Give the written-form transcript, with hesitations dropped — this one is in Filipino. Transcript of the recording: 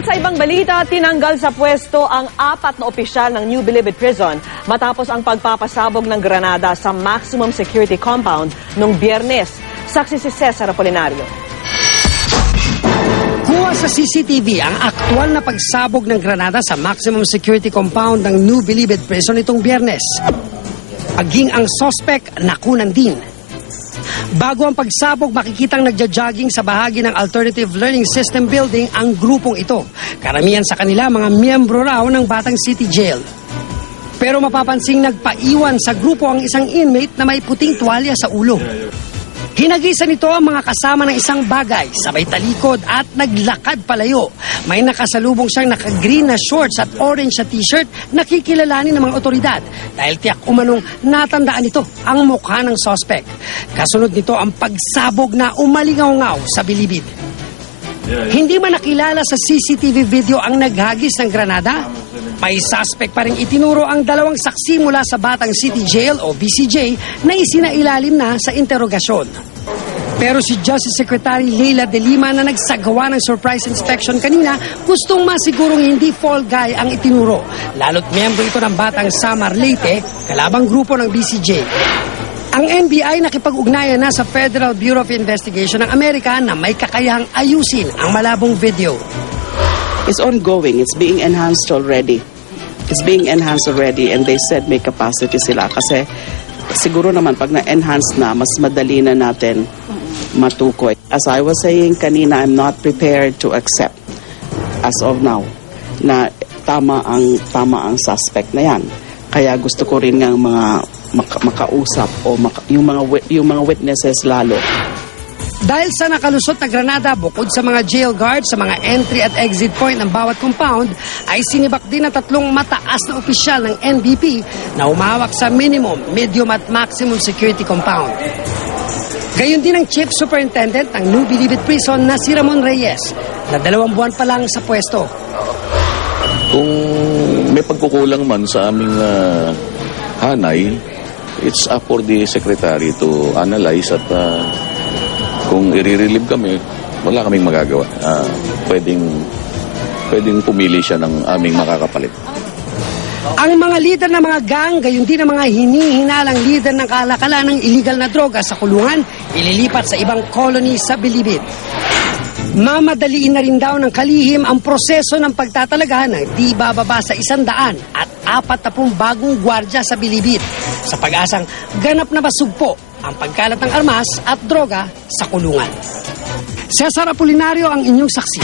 At sa ibang balita, tinanggal sa pwesto ang 4 na opisyal ng New Bilibid Prison matapos ang pagpapasabog ng granada sa maximum security compound noong Biyernes. Saksi si Cesar Apolinario. Kuha sa CCTV ang aktwal na pagsabog ng granada sa maximum security compound ng New Bilibid Prison itong Biyernes. Aging ang suspect nakunan din. Bago ang pagsabog, makikitang nagja-jogging sa bahagi ng Alternative Learning System Building ang grupong ito. Karamihan sa kanila mga miyembro raw ng Batang City Jail. Pero mapapansing nagpaiwan sa grupo ang isang inmate na may puting tuwalya sa ulo. Hinagisan nito ang mga kasama ng isang bagay, sabay talikod at naglakad palayo. May nakasalubong siyang naka-green na shorts at orange na t-shirt na kikilalanin ng mga otoridad dahil tiyak umanong natandaan nito ang mukha ng suspect. Kasunod nito ang pagsabog na umalingaw-ngaw sa bilibid. Hindi man nakilala sa CCTV video ang naghagis ng granada. May suspect pa rin itinuro ang 2 saksi mula sa Batang City Jail o BCJ na isinailalim na sa interogasyon. Pero si Justice Secretary Leila De Lima na nagsagawa ng surprise inspection kanina, gustong masigurong hindi fall guy ang itinuro. Lalo't miyembro ito ng Batang Samar Leyte, kalabang grupo ng BCJ. Ang NBI nakipag-ugnayan na sa Federal Bureau of Investigation ng Amerika na may kakayahang ayusin ang malabong video. It's ongoing. It's being enhanced already. It's being enhanced already and they said may capacity sila kasi siguro naman pag na-enhance na, mas madali na natin matukoy. As I was saying kanina, I'm not prepared to accept as of now na tama ang suspect na yan. Kaya gusto ko rin ng mga makausap o yung mga witnesses lalo. Dahil sa nakalusot na granada, bukod sa mga jail guards sa mga entry at exit point ng bawat compound, ay sinibak din na 3 mataas na opisyal ng NBP na humawak sa minimum, medium at maximum security compound. Gayon din ang Chief Superintendent ng New Bilibid Prison na si Ramon Reyes, na 2 buwan pa lang sa pwesto. Kung may pagkukulang man sa aming hanay, it's up for the Secretary to analyze at kung i-relieve kami, wala kaming magagawa. Pwedeng pumili siya ng aming makakapalit. Ang mga lider ng mga gang, gayon din ang mga hinihinalang lider ng kalakalan ng illegal na droga sa kulungan, ililipat sa ibang colony sa Bilibid. Mamadaliin na rin daw ng kalihim ang proseso ng pagtatalaga ng di bababa sa 100 at 40 bagong gwardya sa Bilibid sa pag-asang ganap na masugpo ang pagkalat ng armas at droga sa kulungan. Cesar Apolinario ang inyong saksi.